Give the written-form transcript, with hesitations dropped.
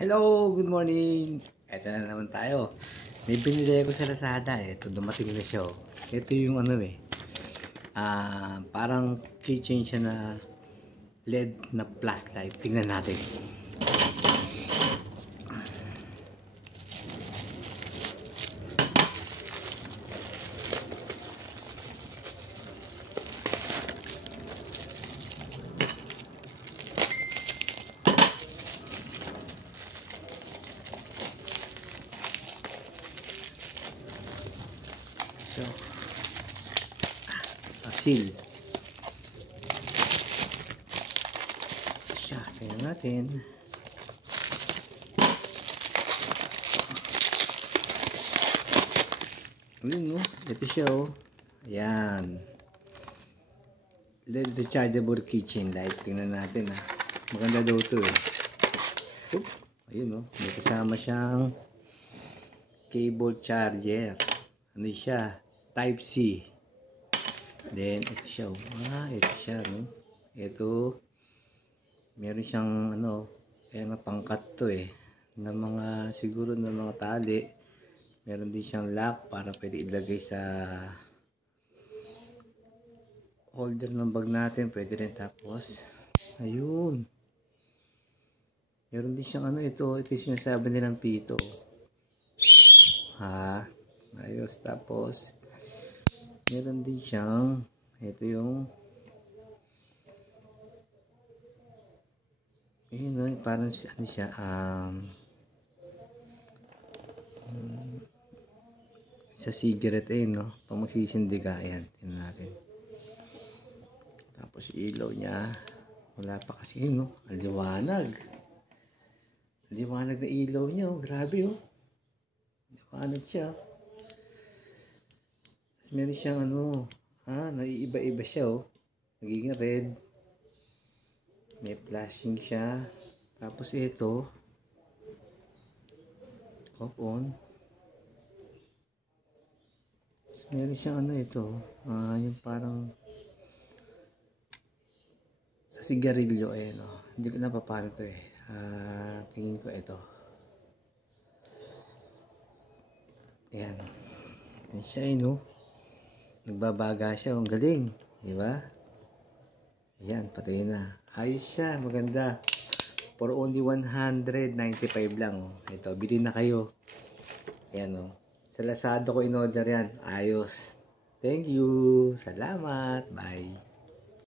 Hello, good morning. Eto na naman tayo. May binili ako sa Lazada. Ito, dumating na siya. Ito yung parang keychain siya na LED na flashlight. Tingnan natin. So, asil. Siya, tingnan natin. Ayun, no? Ito siya, oh. Ayan. LED rechargeable kitchen light. Tingnan natin, ha. Maganda daw ito, eh. Oop. Ayun, no? May kasama siyang cable charger. Ano siya? Type C. Then, ito siya. Ito siya, no? Ito, meron siyang, pangkat to, eh. Na mga, siguro na mga tali. Meron din siyang lock para pwede ilagay sa holder ng bag natin. Pwede rin tapos. Ayun. Meron din siyang ito. Ito yung sinasabi nilang pito. Ha? Ayos. Tapos, meron din siyang, ito yung, ayun, parang ano siya, sa cigarette, no? Pag magsisindi ka, ayan, tingnan natin. Tapos, ilaw niya, wala pa kasi, no? Ang liwanag. Ang liwanag na ilaw niya, oh. Grabe, oh. Liwanag siya. Meron siyang naiiba-iba siya, oh. Nagiging red. May flashing siya. Tapos ito, off on. Tapos meron siyang ito, yung parang sa sigarilyo, oh. Hindi ko na paano to, eh. Tingin ko ito. Ayan. Ayan siya, no? Nagbabaga siya, ang galing, di ba? Ayan, patay na. Ayos siya, maganda. For only 195 lang, oh. Ito, bilhin na kayo. Ayan, oh. Sa Lazada ko in-order yan. Ayos. Thank you. Salamat. Bye.